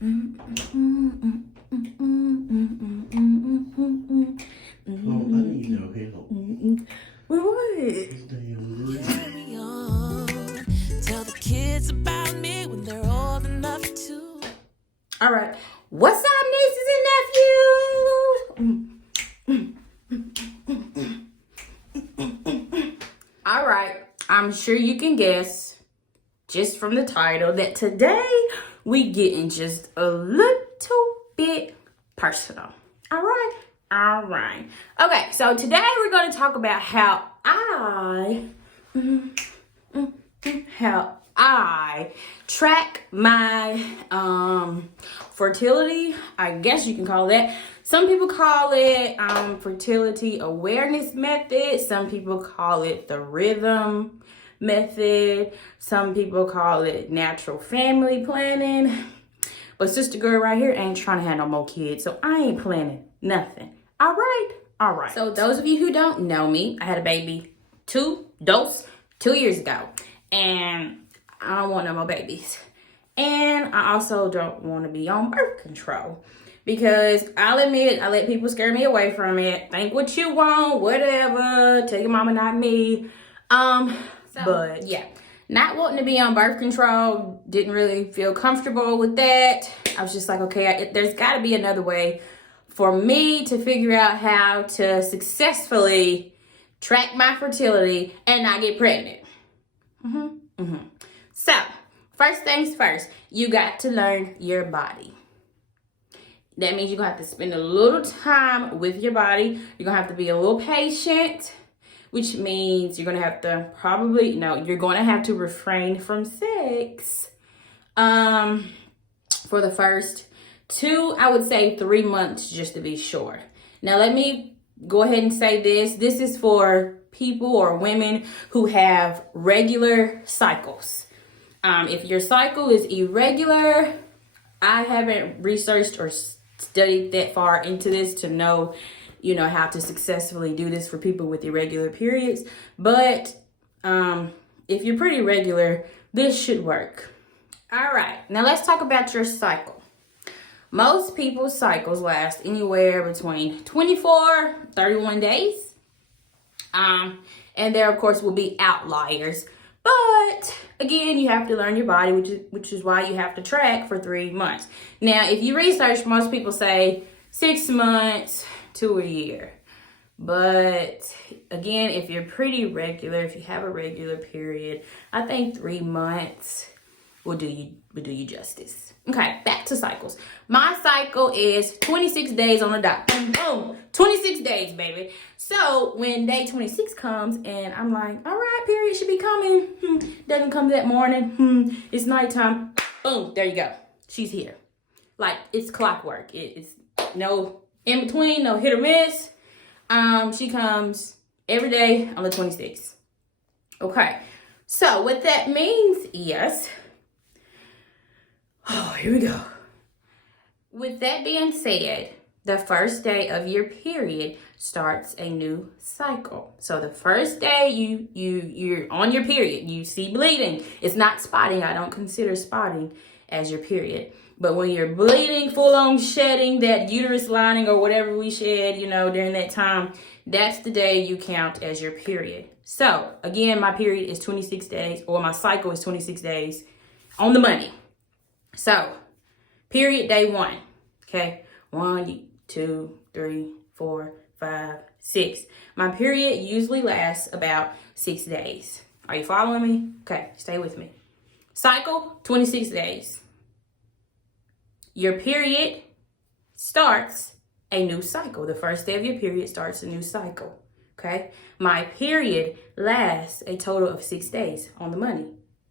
need no help. What? Tell the kids about me when they're old enough to. All right. What's up, nieces and nephews? All right. I'm sure you can guess just from the title that today we getting just a little bit personal. All right. All right. Okay. So today we're going to talk about how I track my fertility, I guess you can call that. Some people call it Fertility Awareness Method. Some people call it the Rhythm Method. Some people call it Natural Family Planning. But sister girl right here ain't trying to have no more kids, so I ain't planning nothing. All right. All right. So those of you who don't know me, I had a baby 2 years ago. And I don't want no more babies. And I also don't want to be on birth control. Because I'll admit, I let people scare me away from it. Think what you want, whatever. Tell your mama, not me. But yeah, not wanting to be on birth control. Didn't really feel comfortable with that. I was just like, okay, there's got to be another way for me to figure out how to successfully track my fertility and not get pregnant. So, first things first, you got to learn your body. That means you're going to have to spend a little time with your body. You're going to have to be a little patient, which means you're going to have to you're going to have to refrain from sex for the first 2, I would say 3 months, just to be sure. Now, let me go ahead and say this. This is for people or women who have regular cycles. If your cycle is irregular, I haven't researched or studied that far into this to know, how to successfully do this for people with irregular periods. But if you're pretty regular, this should work. All right, now let's talk about your cycle. Most people's cycles last anywhere between 24, 31 days. And there, of course, will be outliers. But again, you have to learn your body, which is why you have to track for 3 months. Now, if you research, most people say 6 months to a year. But again, if you're pretty regular, if you have a regular period, I think 3 months will do you justice. Okay, back to cycles. My cycle is 26 days on the dot. Boom, boom. 26 days, baby. So when day 26 comes and I'm like, all right, period should be coming. Doesn't come that morning. It's nighttime. Boom, there you go. She's here. Like, it's clockwork. It's no in between, no hit or miss. She comes every day on the 26th. Okay, so what that means is, here we go. With that being said, the first day of your period starts a new cycle. So the first day you're on your period, you see bleeding. It's not spotting. I don't consider spotting as your period. But when you're bleeding, full on shedding that uterus lining or whatever we shed, during that time, that's the day you count as your period. So again, my period is 26 days, or my cycle is 26 days on the money. So, period day 1, okay? 1, 2, 3, 4, 5, 6. My period usually lasts about 6 days. Are you following me? Okay, stay with me. Cycle, 26 days. Your period starts a new cycle. The first day of your period starts a new cycle, okay? My period lasts a total of 6 days on the money.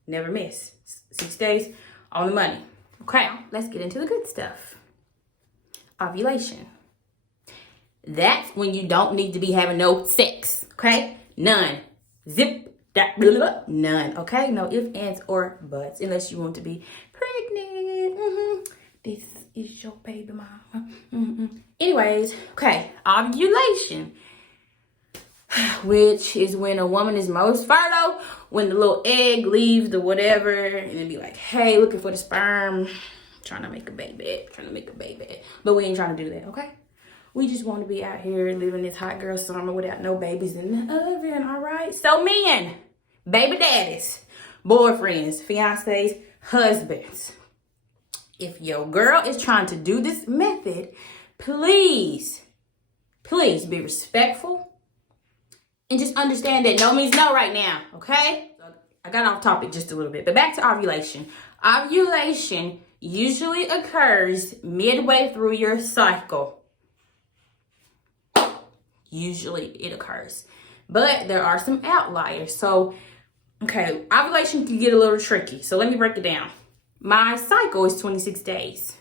Never miss. 6 days on the money. Okay, let's get into the good stuff. Ovulation. That's when you don't need to be having no sex, okay? None. Zip, that, blah, blah, none, okay? No ifs, ands, or buts, unless you want to be pregnant. This is your baby mama. Anyways, okay, ovulation, which is when a woman is most fertile, when the little egg leaves the whatever, and it'd be like, hey, looking for the sperm, trying to make a baby. But we ain't trying to do that, okay? We just want to be out here living this hot girl summer without no babies in the oven, all right? So men, baby daddies, boyfriends, fiancés, husbands, if your girl is trying to do this method, please be respectful and just understand that no means no right now, okay? So I got off topic just a little bit, but back to ovulation. Ovulation usually occurs midway through your cycle. Usually it occurs, but there are some outliers. So, okay, ovulation can get a little tricky. So let me break it down. My cycle is 26 days,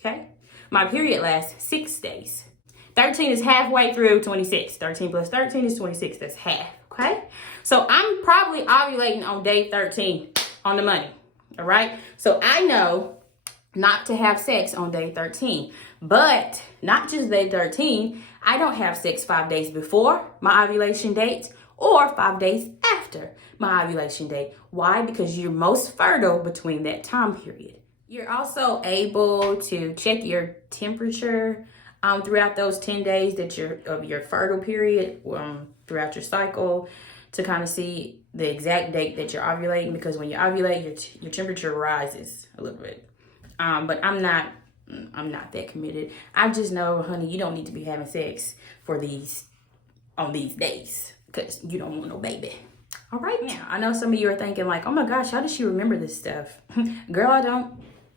okay? My period lasts 6 days. 13 is halfway through 26. 13 plus 13 is 26. That's half, okay? So I'm probably ovulating on day 13 on the money, all right? So I know not to have sex on day 13, but not just day 13. I don't have sex 5 days before my ovulation date or 5 days after my ovulation date. Why? Because you're most fertile between that time period. You're also able to check your temperature throughout those 10 days that of your fertile period throughout your cycle to kind of see the exact date that you're ovulating, because when you ovulate, your temperature rises a little bit. But I'm not that committed. I just know, honey, you don't need to be having sex on these days because you don't want no baby. All right, now, I know some of you are thinking like, oh my gosh, how does she remember this stuff? Girl, I don't,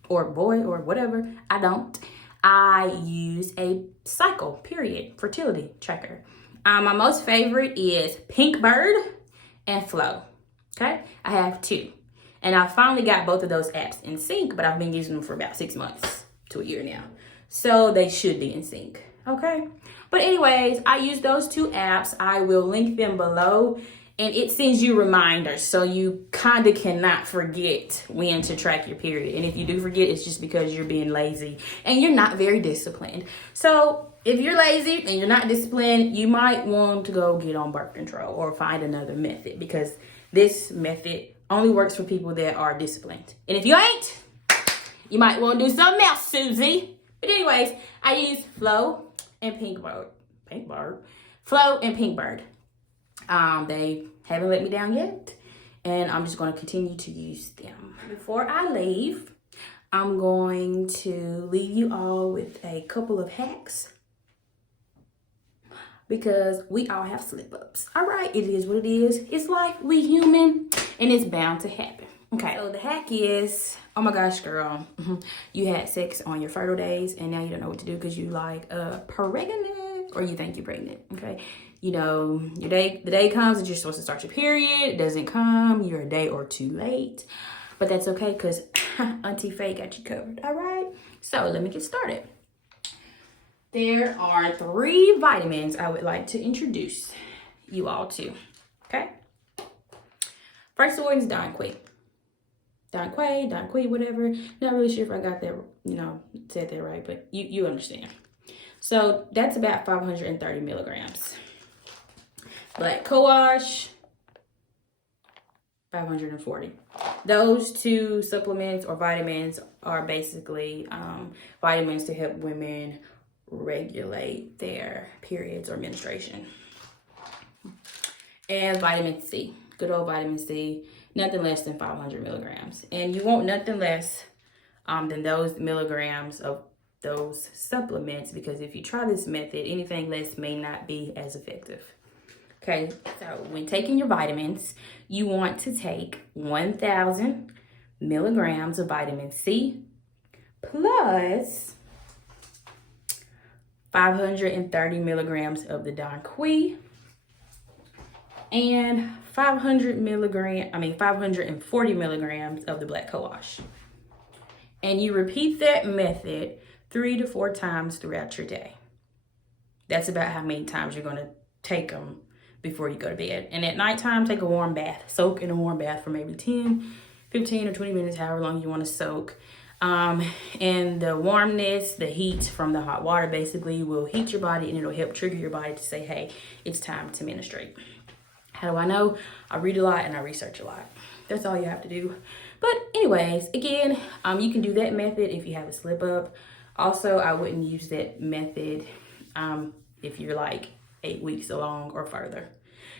or boy, or whatever, I don't. I use a cycle, period, fertility tracker. My most favorite is Pink Bird and Flow, okay? I have 2. And I finally got both of those apps in sync, but I've been using them for about 6 months to a year now. So they should be in sync, okay? But anyways, I use those 2 apps. I will link them below, and it sends you reminders, so you kind of cannot forget when to track your period. And if you do forget, it's just because you're being lazy and you're not very disciplined. So if you're lazy and you're not disciplined, you might want to go get on birth control or find another method, because this method only works for people that are disciplined. And if you ain't, you might want to do something else, Susie. But anyways, I use Flow and Pink Bird. Flow and Pink Bird. They haven't let me down yet, and I'm just going to continue to use them. Before I leave, I'm going to leave you all with a couple of hacks, because we all have slip-ups. All right, it is what it is. It's like we human, and it's bound to happen. Okay, so the hack is, oh my gosh, girl, you had sex on your fertile days, and now you don't know what to do because you like pregnant, or you think you're pregnant, okay? You know, the day comes and you're supposed to start your period. It doesn't come. You're a day or 2 late. But that's okay, because Auntie Faye got you covered, all right? So let me get started. There are 3 vitamins I would like to introduce you all to, okay? First one is Donquay, whatever. Not really sure if I got that, said that right, but you understand. So that's about 530 milligrams. Black coash, 540. Those 2 supplements or vitamins are basically vitamins to help women regulate their periods or menstruation. And vitamin C, good old vitamin C, nothing less than 500 milligrams. And you want nothing less than those milligrams of those supplements, because if you try this method, anything less may not be as effective. Okay, so when taking your vitamins, you want to take 1,000 milligrams of vitamin C plus 530 milligrams of the Donquay and 540 milligrams of the black coash. And you repeat that method 3 to 4 times throughout your day. That's about how many times you're going to take them before you go to bed. And at nighttime, take a warm bath. Soak in a warm bath for maybe 10, 15, or 20 minutes, however long you want to soak. And the warmness, the heat from the hot water basically will heat your body, and it'll help trigger your body to say, hey, it's time to menstruate. How do I know? I read a lot and I research a lot. That's all you have to do. But anyways, again, you can do that method if you have a slip up. Also, I wouldn't use that method if you're like 8 weeks along or further.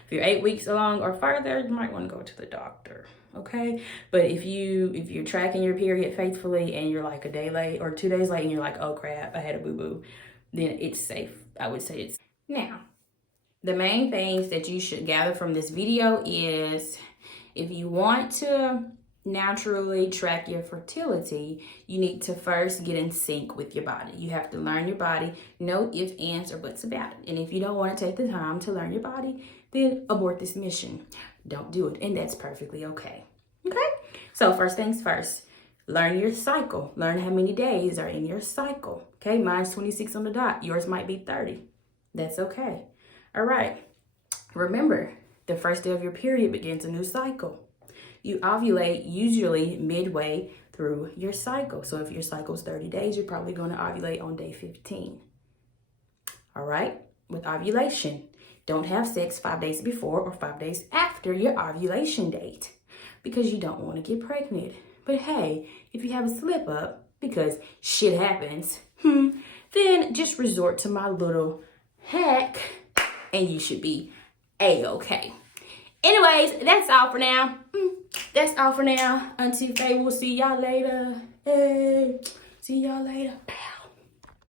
If you're 8 weeks along or further, you might want to go to the doctor. Okay, but if you're tracking your period faithfully and you're like a day late or 2 days late and you're like, oh crap, I had a boo-boo, then it's safe. I would say it's now. The main things that you should gather from this video is if you want to naturally track your fertility, you need to first get in sync with your body. You have to learn your body, no ifs, ands, or buts about it. And if you don't want to take the time to learn your body, then abort this mission. Don't do it. And that's perfectly okay. Okay? So first things first, learn your cycle. Learn how many days are in your cycle. Okay? Mine's 26 on the dot. Yours might be 30. That's okay. All right. Remember, the first day of your period begins a new cycle. You ovulate usually midway through your cycle. So if your cycle is 30 days, you're probably going to ovulate on day 15. All right? With ovulation, don't have sex 5 days before or 5 days after your ovulation date because you don't want to get pregnant. But hey, if you have a slip up, because shit happens, then just resort to my little hack and you should be A-okay. Anyways, that's all for now. That's all for now. Auntie Faye, we'll see y'all later. Hey, see y'all later.